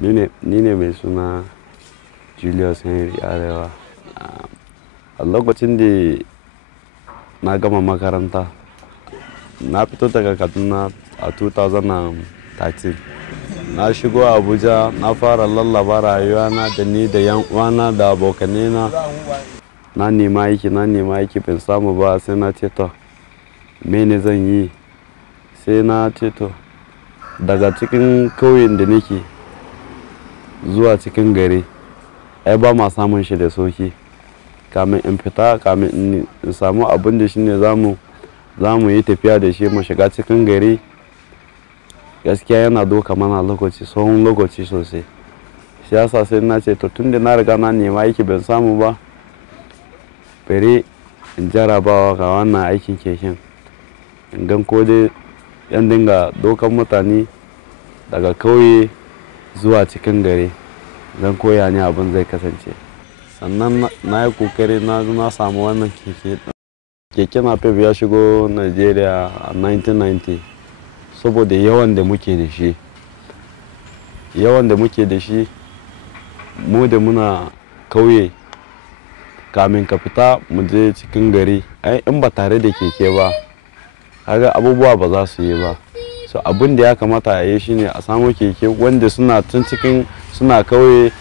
Ni ne mai suna Julius Henry Arewa. A lokacin da na gama makaranta, na fito daga Kaduna a 2013. Na shigo Abuja, na fara lallaba rayuwana da ni da yan uwana da abokanena. Na nema aiki ban samu ba, sai na ce to mene zan yi? Sai na ce to daga cikin kauyen da nake zuwa cikin gari ai ba ma samun shi da sauki. Kamin in fita, kamin in samu abin da shine zamu yi tafiya da shi mu shiga cikin gari, gaskiya yana doka mana lokaci, tsohon lokaci sosai. Shi yasa sai na ce to tunda na riga na nema aiki ban samu ba, bari in jarabawa ga wannan aikin keken, in gan ko dai yan dinga dokan mutane daga kauye zuwa cikin gari, zan koya ne abin zai kasance. Sannan na yi kokari na samu wannan keke. Keke napep ya shigo Nigeria a 1990 saboda yawan da muke da shi. Mu da muna kauye, kamin ka fita mu je cikin gari, ai in ba tare da keke ba kaga abubuwa ba za su yi ba. So abin da ya kamata a yi shine a samu keke wanda suna kauye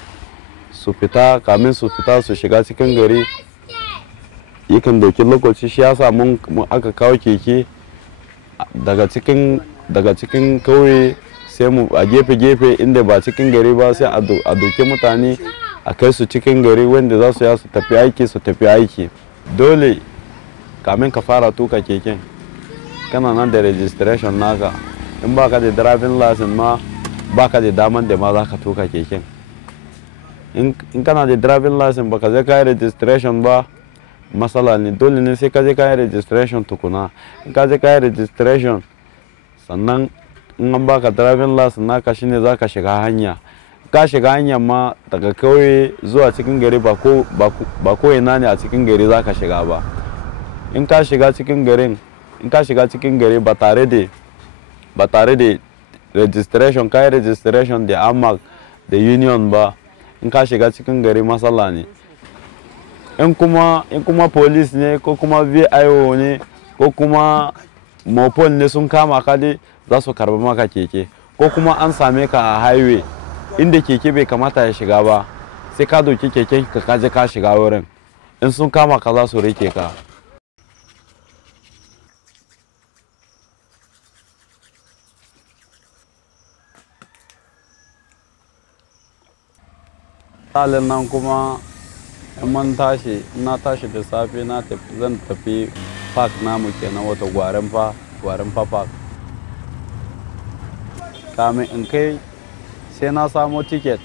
su fita, kamin su fita su shiga cikin gari yakan dauki lokaci. Shi yasa mun aka kawo keke daga cikin kauye, sai mu a gefe inda ba cikin gari ba sai a doke mutane a kai su cikin gari wanda za su tafi aiki. Dole kamin ka fara tuka keken kana nan da registration naka. In baka da driving license ma baka da daman da ma za ka tuka keken. In kana da driving license baka je ka yi registration ba, matsala ne. Dole ne sai ka je ka yi registration tukuna. In ka je ka yi registration, sannan in an baka driving license naka shine za ka shiga hanya. Ka shiga hanya ma daga kauye zuwa cikin gari ba ko ina ne a cikin gari za ka shiga ba. In ka shiga cikin gari ba tare da registration, ka yi registration da AMAC da Union ba, in ka shiga cikin gari matsala ne. In kuma police ne ko kuma VIO ne ko kuma mopol ne sun kama ka dai, za su karbi maka keke. Ko kuma an same ka a highway inda keke bai kamata ya shiga ba, sai ka doki keken ka je ka shiga wurin. In sun kama ka za su rike ka. Salin nan kuma in na tashi da safe zan tafi park namu kenan, wata Gwarin fa park. Kamin in kai sai na samo ticket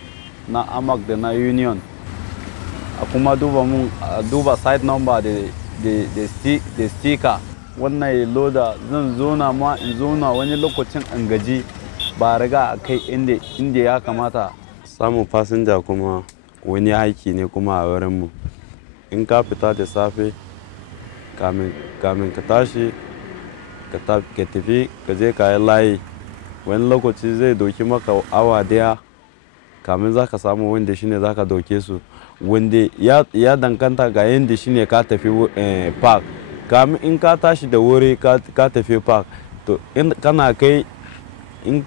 na AMAC da na Union, a kuma duba side number da sticker. Wannan ya loda, zan zona wani lokacin in gaji ba riga a kai inda ya kamata. Samun fasinja kuma wani aiki ne kuma a wurinmu. In ka fita da safe, kamin ka tashi ka tafi ka je ka yi layi, wani lokaci zai doki maka awa daya kamin za ka samu wanda shine za ka doke su, wanda ya danganta ga yadda shine ka tafi park. Kamin in ka tashi da wuri ka tafi park, to in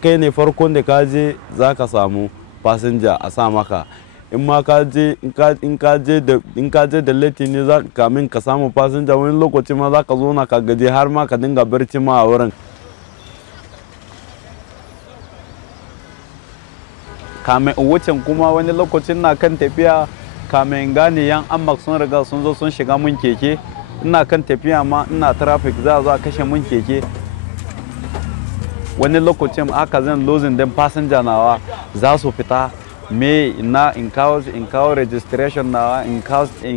kai ne farkon da ka je za ka samu fasinja a sa maka. In ka je da late ne, kamin ka samu fasinja wani lokaci ma za ka zo na ka gaji har ma ka dinga barci ma a wurin. Kamin in wucin kuma wani lokacin na kan tafiya, kamin gane yan AMAC sun riga sun zo sun shiga mun keke. Ina kan tafiya ma ina traffic za a kashe mun keke. Wani lokacin haka zan losing din fasinja nawa, za su fita in kawo registration nawa, in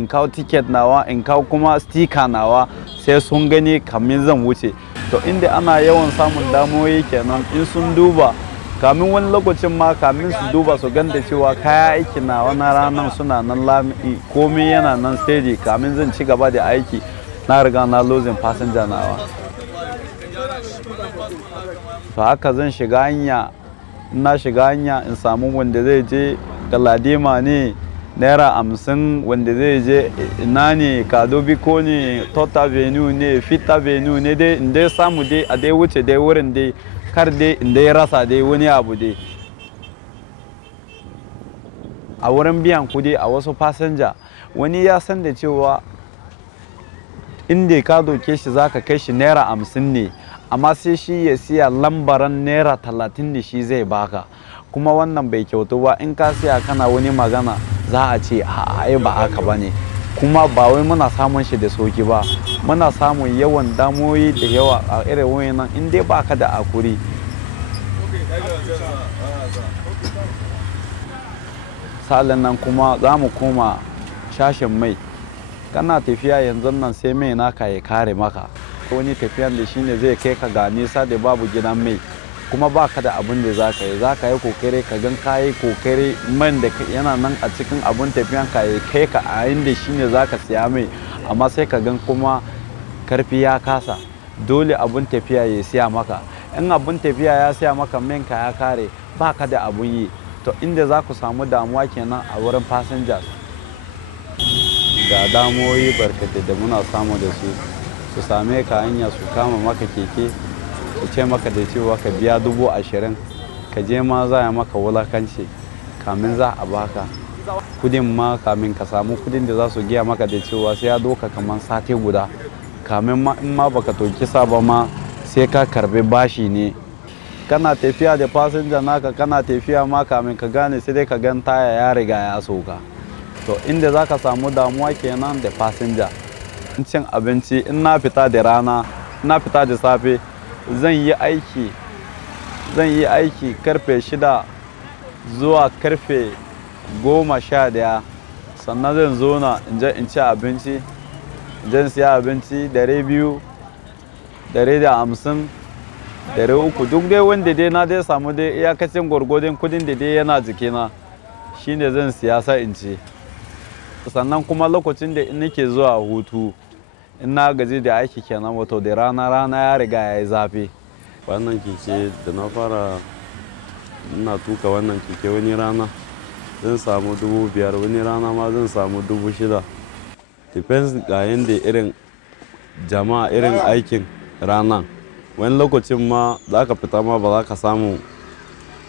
kawo ticket nawa, in kawo kuma sticker nawa, sai sun gani kamin zan wuce. To inda ana yawan samun damuwoyi kenan, in sun duba kamin wani lokacin ma kamin su duba su ganda cewa kaya aiki na wani ranar suna nan komai yana nan steady, kamin zan ci gaba da aiki na riga na losing passenger nawa. To haka zan shiga hanya na shiga hanya in samu wanda zai je galadima ne naira 50, wanda zai je ina ne kadobiko ne third avenue ne fifth avenue ne dai in dai samu dai a dai wuce dai wurin dai kar dai in dai rasa dai wani abu dai. A wurin biyan kudi a wasu fasinja wani ya san da cewa inda ka doke shi za ka kai shi naira 50 ne, amma sai shi ya siya lambaran naira 30 da shi zai baka, kuma wannan bai kyautu ba. In ka siya kana wani magana za a ce ai ba haka ba ne, kuma ba wai muna samun shi da soki ba, muna samun yawan damoyi da yawa a irin wayannan in dai baka da akuri. Salin nan kuma za mu koma shashin mai. Kana tafiya yanzu nan sai mai naka ya kare maka, wani tafiyan da shine zai kai ka ga nisa da babu gidan mai, kuma baka da abin da za ka yi kokari ka gan kayi kokari man da yana nan a cikin abin tafiyan ka ya kai ka a inda shine za ka siya mai, amma sai ka gan kuma karfi ya kasa, dole abin tafiya ya siya maka. In abin tafiya ya siya maka man ka ya kare baka da abun yi, to inda za ku samu damuwa kenan a wurin passengers. Ga damuwoyi barkatai da muna samu da su same ka hanya su kama maka keke su ce maka da cewa ka biya 20,000, ka je ma za a maka wulakanci kamin za a baka kudin ma, kamin ka samu kudin da za su giya maka da cewa sai ya doka kamar sati guda, kamin ma in ma baka toki ba ma sai ka karbi bashi ne. Kana tafiya da fasinja naka, kana tafiya ma kamin ka gane sai dai ka gan taya ya riga ya soka. To inda za ka samu damuwa kenan da fasinja. Cin abinci, in na fita da rana, na fita da safe zan yi aiki karfe 6 zuwa karfe 11, sannan zan zo na in je in ci abinci, zan siya abinci 200, 150, 300, duk dai wanda dai na dai samu dai iyakacin gwargwadon kudin da dai yana jikina shine zan siya sa in ci. Sannan kuma lokacin da nake zuwa hutu, in na gaji da aiki kenan, wato da rana ya riga ya yi zafi. Wannan keke da na fara ina tuka wannan keke, wani rana zan samu 5,000, wani rana ma zan samu 6,000. Depends ga yanda irin jama'a irin aikin ranan. Wani lokacin ma za ka fita ma ba za ka samu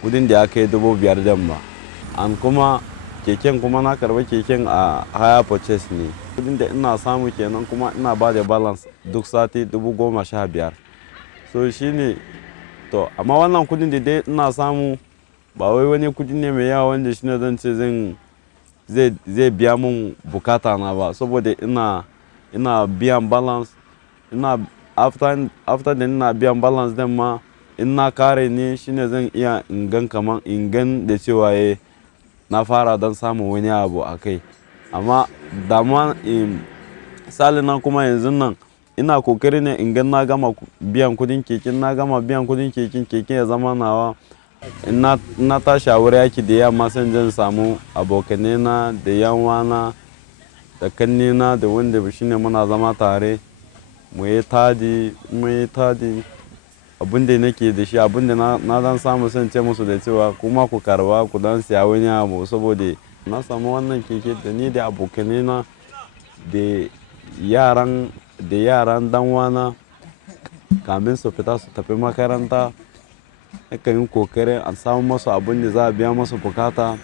kudin da ya kai 5,000 din ba. An kuma keken kuma na karba keken a hire purchase ne, kudin da ina samu kenan, kuma ina ba da balance duk sati 15,000. So shine to, amma wannan kudin da dai ina samu ba wai wani kudi ne mai yawa wanda shine zan ce zai biya mun bukata na ba, saboda ina biyan balance, after da ina biyan balance din ma in na kare ne shine zan iya in gan da cewa na fara don samun wani abu a kai. Amma damuwa salinan kuma yanzu nan ina kokari ne in gan na gama biyan kudin keken, ya zama nawa. In na tashi a wuri yaki da yamma sai jan samu abokanai na da yanwana da kannina da wanda shine muna zama tare, mu yi tadi abin da nake da shi, abin da na dan samu sun ce musu da cewa kuma ku karba ku dan siya wani abu, saboda na samu wannan keke da ni da abokanai na da yaran danwana kamin su fita su tafi makaranta, nakan yi kokarin an samu masu abin da za a biya masu bukata.